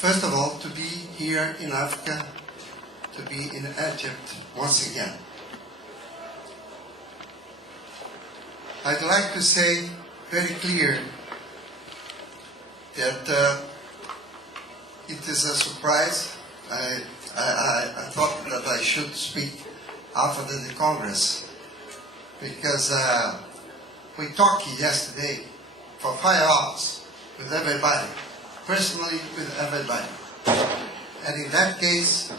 First of all, to be here in Africa, to be in Egypt once again. I'd like to say very clear that it is a surprise. I thought that I should speak after the Congress because we talked yesterday for 5 hours with everybody, personally with everybody. And in that case,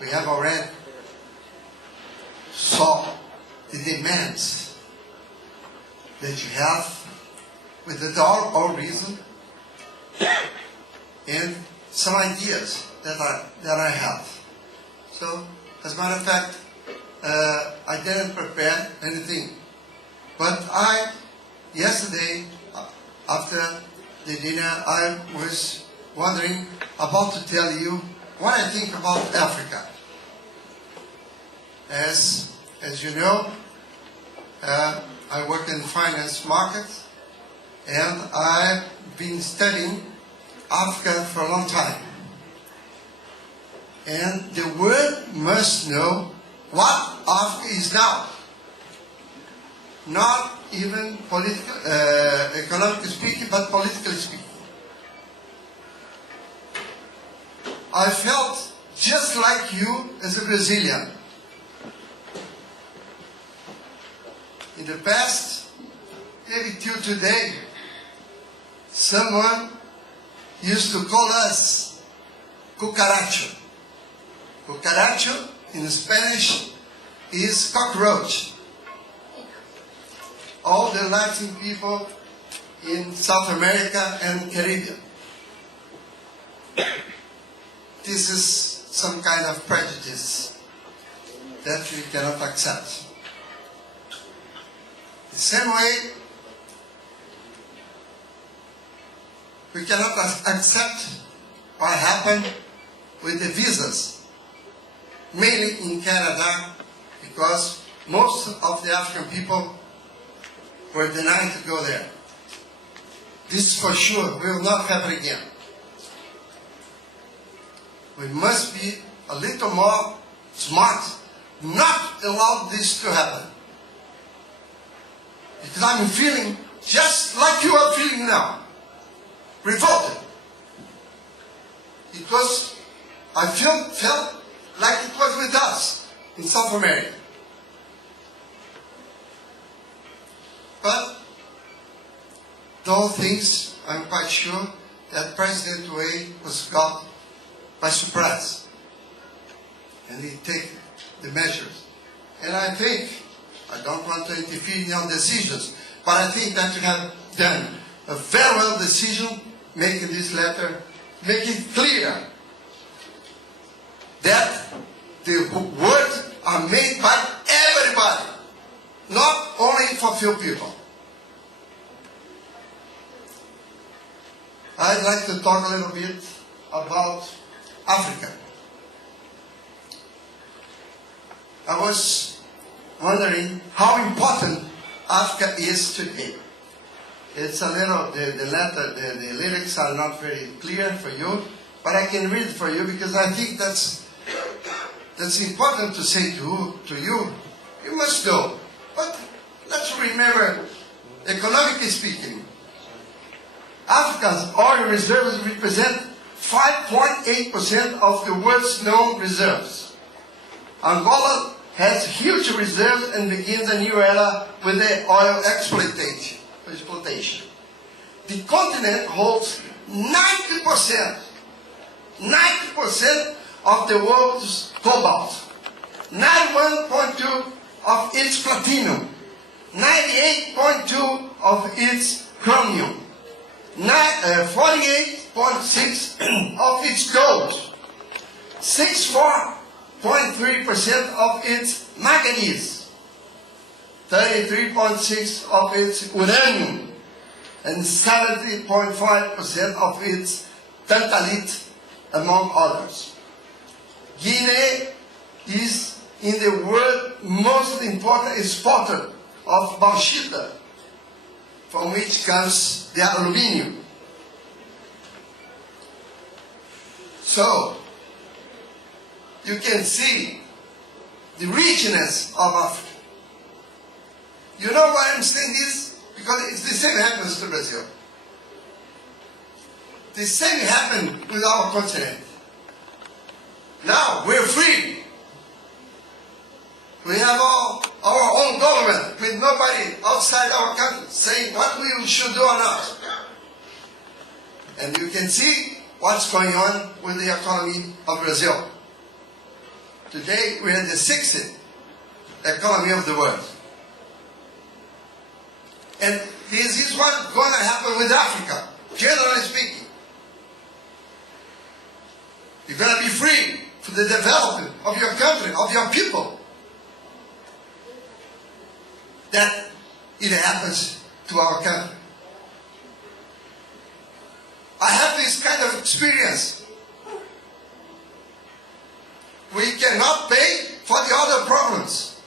we have already saw the demands that you have with all reason and some ideas that I have. So, as a matter of fact, I didn't prepare anything. But yesterday, after the dinner, I was wondering about to tell you what I think about Africa. As you know, I work in the finance market, and I've been studying Africa for a long time. And the world must know what Africa is now. Not even economically speaking, but politically speaking. I felt just like you as a Brazilian. In the past, maybe till today, someone used to call us cucaracho. Cucaracho in Spanish is cockroach. All the Latin people in South America and Caribbean. This is some kind of prejudice that we cannot accept. The same way, we cannot accept what happened with the visas, mainly in Canada, because most of the African people were denied to go there. This for sure will not happen again. We must be a little more smart, not allow this to happen. Because I'm feeling just like you are feeling now, revolted. Because I felt like it was with us in South America. But those things, I'm quite sure that President Wade was caught by surprise. And he take the measures. And I think, I don't want to interfere in your decisions, but I think that you have done a very well decision making this letter, make it clear that the words are made by everybody, not only for few people. I'd like to talk a little bit about Africa. I was wondering how important Africa is today. It's a little, the letter, the lyrics are not very clear for you, but I can read for you because I think that's important to say to you. You must know. But let's remember, economically speaking, Africa's oil reserves represent 5.8% of the world's known reserves. Angola has huge reserves and begins a new era with the oil exploitation. The continent holds 90% of the world's cobalt, 91.2% of its platinum, 98.2% of its chromium, 48.6% of its gold, 64.3% of its manganese, 33.6% of its uranium, and 70.5% of its tantalite, among others. Guinea is in the world most important exporter of bauxite, from which comes the aluminium. So, you can see the richness of Africa. You know why I'm saying this? Because it's the same happens to Brazil. The same happened with our continent. Now we're free. We have all our own government with nobody outside our country saying what we should do or not. And you can see what's going on with the economy of Brazil. Today we are the 6th economy of the world. And this is what's going to happen with Africa, generally speaking. You're going to be free for the development of your country, of your people. That it happens to our country. I have this kind of experience. We cannot pay for the other problems.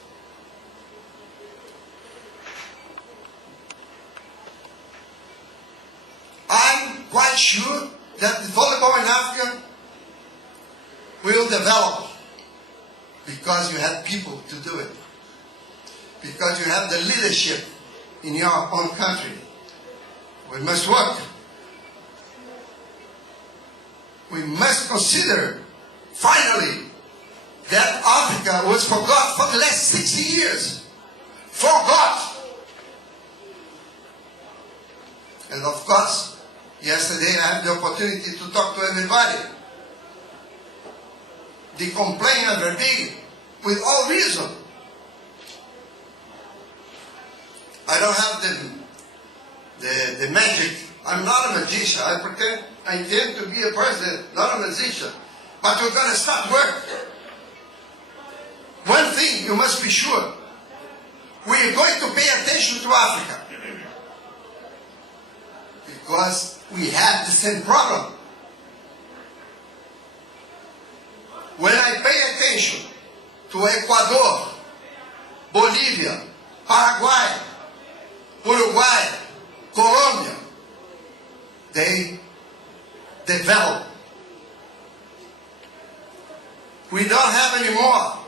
I'm quite sure that the volleyball in Africa will develop because you have people to do it. Because you have the leadership in your own country. We must work. We must consider, finally, that Africa was forgot for the last 60 years. Forgot. And of course, yesterday I had the opportunity to talk to everybody. The complaints are very big, with all reason. I don't have the magic. I'm not a magician. I intend to be a president, not a magician. But we're going to start work. One thing you must be sure. We are going to pay attention to Africa. Because we have the same problem. When I pay attention to Ecuador, Bolivia, Paraguay, Uruguay, Colombia, they develop. We don't have any more.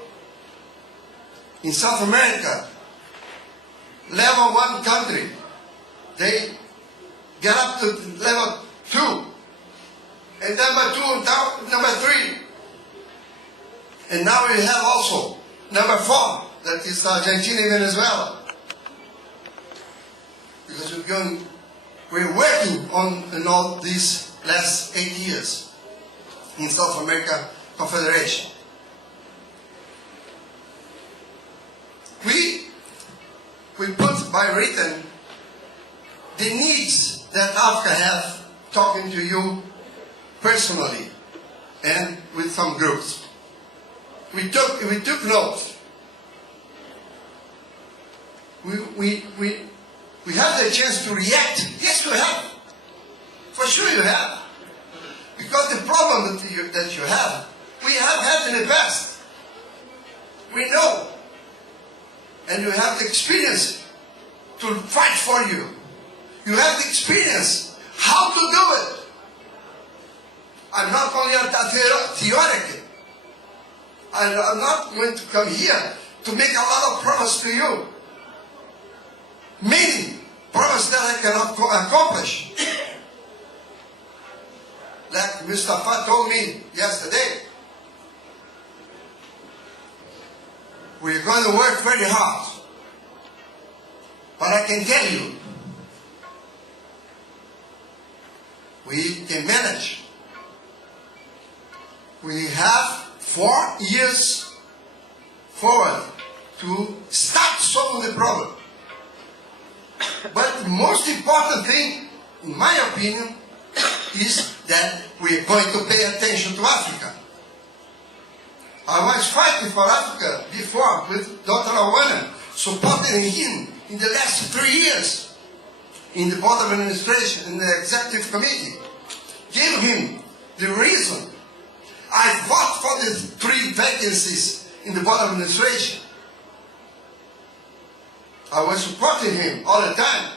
In South America, level 1 country, they get up to level 2. And number 2, down number 3. And now we have also number 4, that is Argentina and Venezuela. Because we're working on all these last 8 years in South America Confederation. We put by written the needs that Africa have, talking to you personally and with some groups. We took notes. We have the chance to react. Yes, you have. For sure you have. Because the problem that you have, we have had in the past. We know. And you have the experience to fight for you. You have the experience how to do it. I'm not only a theoretic. I'm not going to come here to make a lot of promises to you. Many promises that I cannot accomplish. Like Mustafa told me yesterday. We're going to work very hard. But I can tell you, we can manage. We have 4 years forward to start solving the problem. But the most important thing, in my opinion, is that we are going to pay attention to Africa. I was fighting for Africa before with Dr. Awana, supporting him in the last 3 years in the Board of Administration, in the Executive Committee. Gave him the reason. I fought for the 3 vacancies in the Board of Administration. I was supporting him all the time.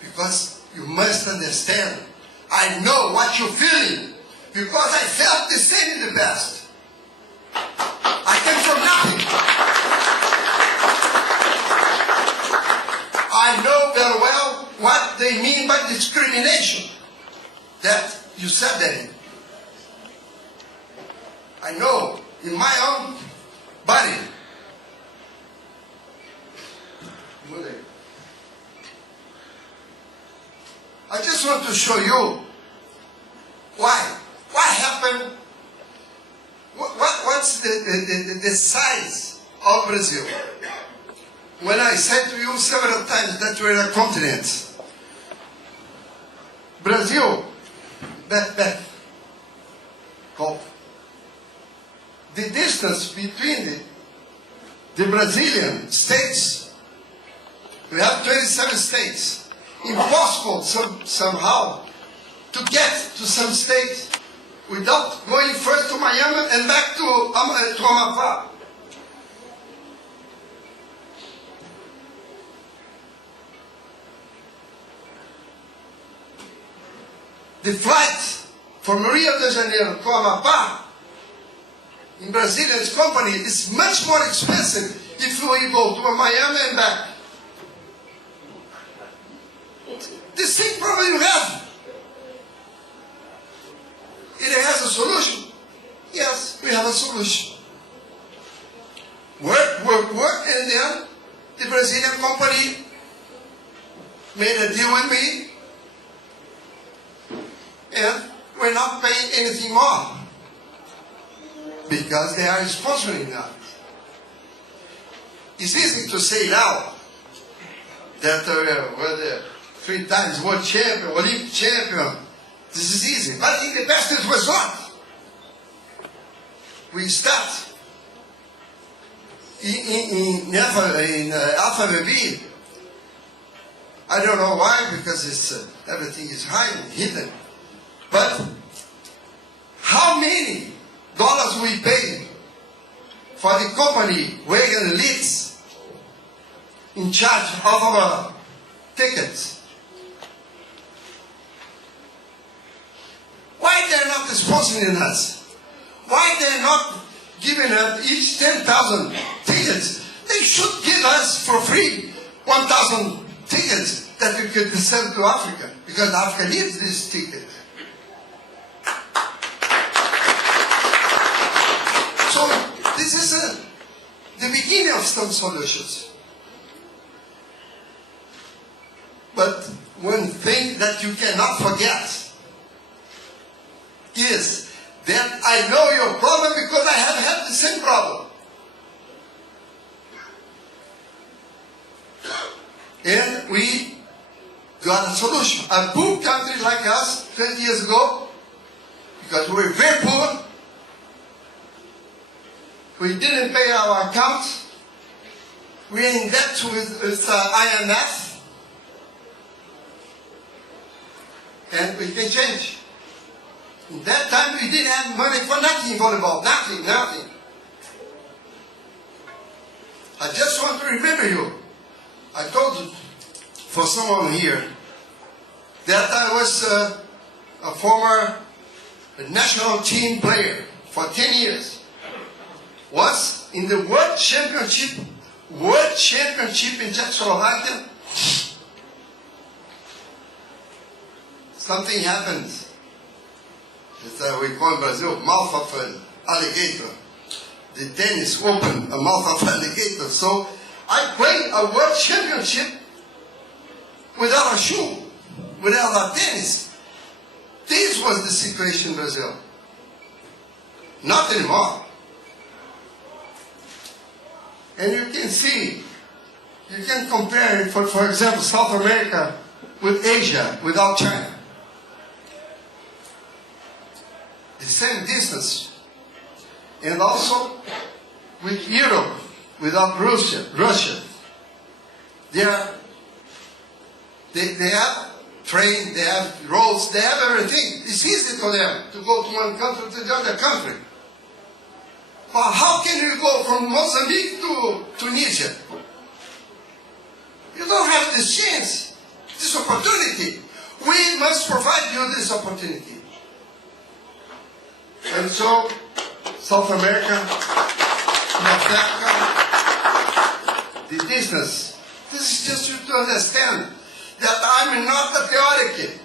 Because you must understand, I know what you're feeling because I felt the same in the past. I came from nothing. I know very well what they mean by discrimination. That you said that. I know in my own body. I just want to show you why. What happened? What's the size of Brazil? When I said to you several times that we're a continent. Brazil, back. The distance between the Brazilian states, we have 27 states. Impossible somehow to get to some states without going first to Miami and back to Amapá. The flight from Rio de Janeiro to Amapá in Brazilian's company is much more expensive if we go to Miami and back. The same problem you have. It has a solution. Yes, we have a solution. Work, and then the Brazilian company made a deal with me, and we're not paying anything more because they are sponsoring now. It's easy to say now that we're the 3 times world champion, Olympic champion. This is easy, but in the past it was not. We start in FIVB. I don't know why, because it's everything is hidden, hidden. But how many dollars we pay for the company Wagon Leads in charge of our tickets? Why they're not sponsoring us? Why they're not giving us each 10,000 tickets? They should give us for free 1,000 tickets that we could send to Africa, because Africa needs this ticket. So this is the beginning of some solutions. But one thing that you cannot forget is that I know your problem because I have had the same problem. And we got a solution. A poor country like us 20 years ago, because we were very poor, we didn't pay our accounts, we are in debt with IMF, and we can change. In that time, we didn't have money for nothing in volleyball. Nothing. I just want to remember you. I told you, for someone here, that I was a former national team player for 10 years. Was in the World Championship in Czechoslovakia. Something happened. We call in Brazil mouth of an alligator. The tennis opened a mouth of alligator. So I played a world championship without a shoe, without a tennis. This was the situation in Brazil. Not anymore. And you can see, you can compare, for example, South America with Asia without China. The same distance. And also with Europe without Russia. They have train, they have roads, they have everything. It's easy for them to go to one country to the other country. But how can you go from Mozambique to Tunisia? You don't have this chance, this opportunity. We must provide you this opportunity. And so, South America, North Africa, the distance. This is just you to understand that I'm not a theoretic.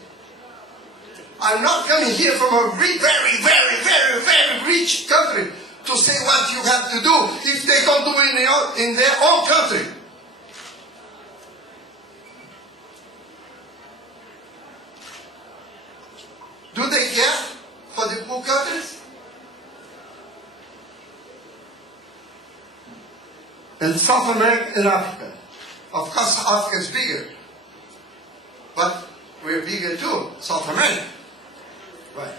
I'm not coming here from a very, very, very, very rich country to say what you have to do if they don't do it in their own country. Do they care for the poor countries? And South America and Africa. Of course, Africa is bigger. But we're bigger too, South America. Right.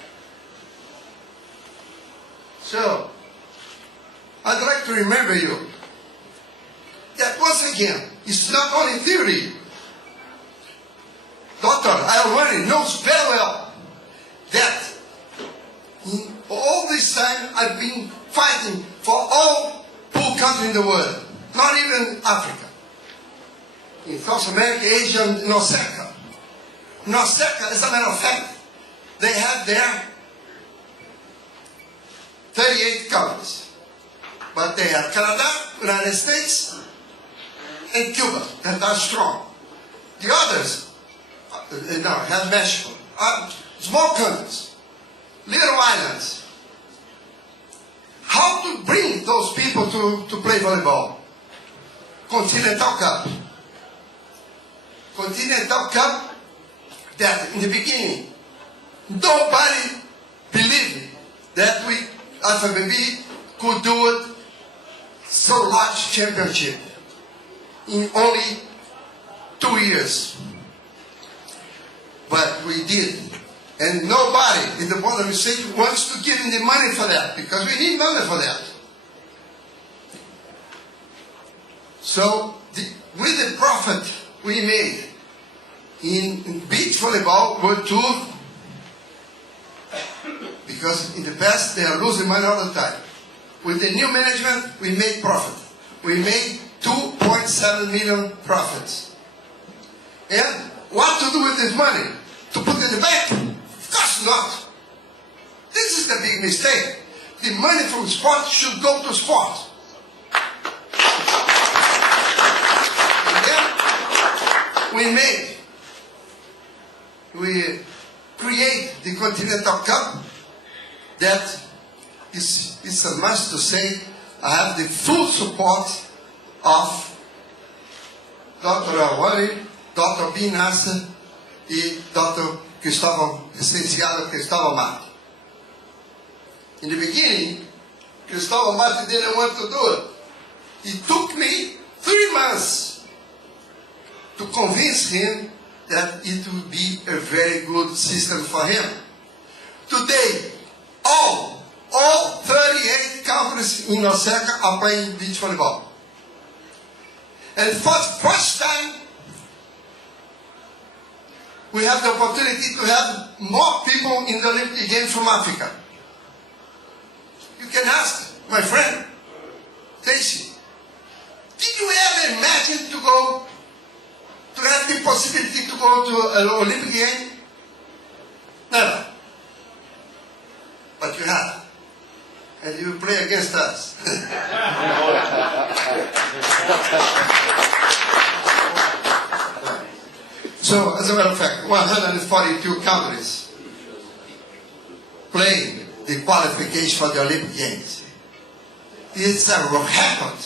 So, I'd like to remember you that once again, it's not only theory. Dr. Ary knows very well that in all this time I've been fighting for all poor countries in the world, not even Africa. In South America, Asia, and North Africa. North Africa, as a matter of fact, they have their 38 countries. But they have Canada, United States, and Cuba that are strong. The others, now have Mexico, are small countries, little islands. How to bring those people to play volleyball? Continental Cup. Continental Cup that in the beginning, nobody believed that we, FIVB, could do it so large championship in only 2 years. But we did. And nobody in the board of the state wants to give him the money for that, because we need money for that. So, with the profit we made in beach volleyball World Tour, because in the past they are losing money all the time. With the new management, we made profit. We made 2.7 million profits. And what to do with this money? To put in the bank? Of course not. This is the big mistake. The money from sport should go to sport. And then we create the Continental Cup. That is a must to say. I have the full support of Dr. Ary, Dr. B. Nasser, and Dr. Licenciado Cristóbal Marti. In the beginning, Cristóbal Marti didn't want to do it. It took me 3 months to convince him that it would be a very good system for him. Today, all 38 countries in North Africa are playing beach volleyball. And for the first time, we have the opportunity to have more people in the Olympic Games from Africa. You can ask my friend, Stacy, did you ever imagine to have the possibility to go to an Olympic game? Never. But you have. And you play against us. So, as a matter of fact, 142 countries playing the qualification for the Olympic Games. It's a record.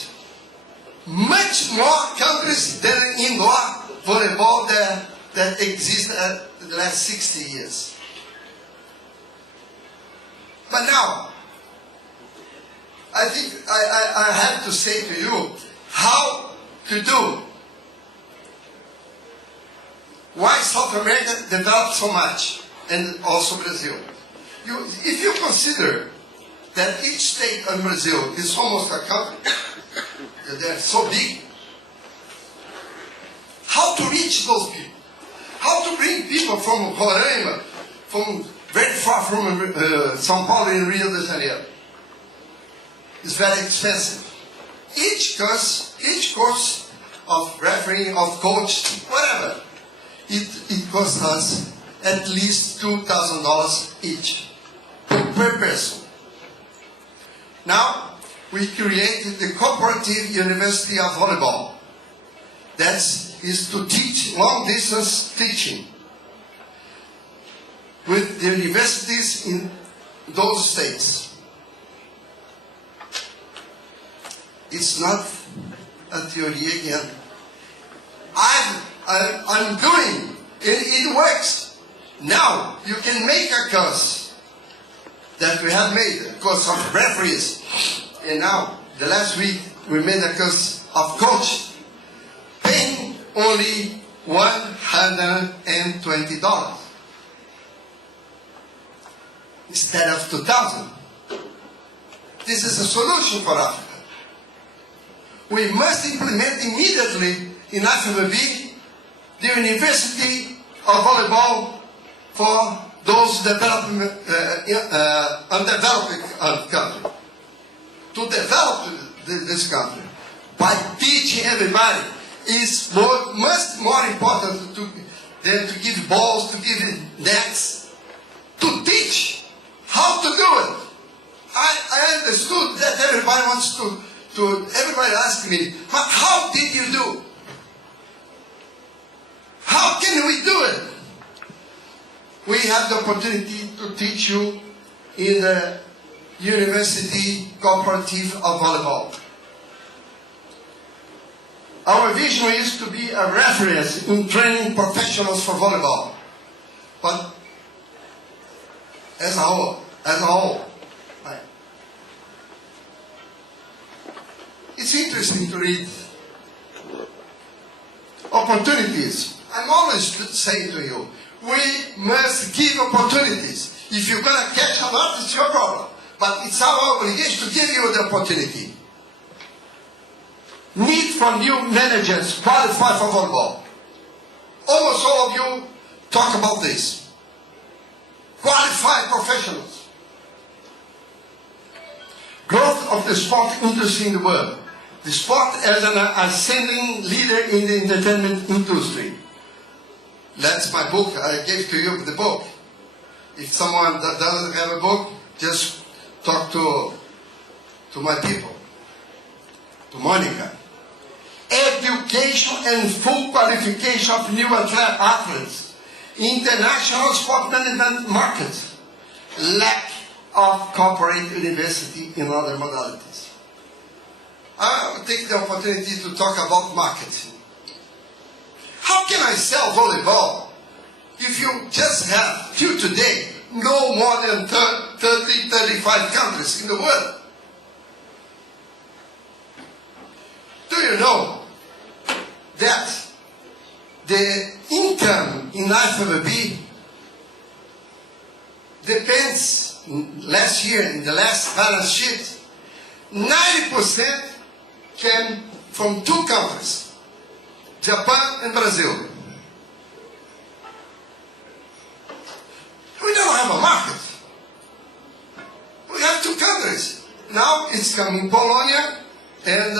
Much more countries than indoor volleyball that existed in the last 60 years. But now, I think I have to say to you how to do. Why South America developed so much, and also Brazil. If you consider that each state in Brazil is almost a country, they're so big, how to reach those people? How to bring people from Roraima, from very far from São Paulo and Rio de Janeiro? It's very expensive. Each course of refereeing, of coach, whatever, it costs us at least $2,000 each per person. Now, we created the Cooperative University of Volleyball. That is to teach long-distance teaching with the universities in those states. It's not a theory again. I'm doing it works. Now you can make a course that we have made, a course of referees, and now the last week we made a course of coach, paying only $120 instead of $2,000. This is a solution for Africa. We must implement immediately in FIVB the University of Volleyball for those undeveloped countries. To develop this country by teaching everybody is much more important than to give balls, to give nets, to teach how to do it. I understood that everybody wants everybody asked me, how did you do? How can we do it? We have the opportunity to teach you in the University Cooperative of Volleyball. Our vision is to be a reference in training professionals for volleyball. But as a whole, right? It's interesting to read opportunities. I'm always saying to you, we must give opportunities. If you're going to catch or not, it's your problem. But it's our obligation to give you the opportunity. Need for new managers qualified for volleyball. Almost all of you talk about this. Qualified professionals. Growth of the sport industry in the world. The sport as an ascending leader in the entertainment industry. That's my book. I gave to you the book. If someone that doesn't have a book, just talk to my people, to Monica. Education and full qualification of new athletes. International sport management markets. Lack of corporate university in other modalities. I will take the opportunity to talk about marketing. How can I sell volleyball if you just have, till today, no more than 30, 35 countries in the world? Do you know that the income in FIVB depends, last year, in the last balance sheet, 90% came from two countries, Japan and Brazil. We don't have a market. We have two countries. Now it's coming Polonia and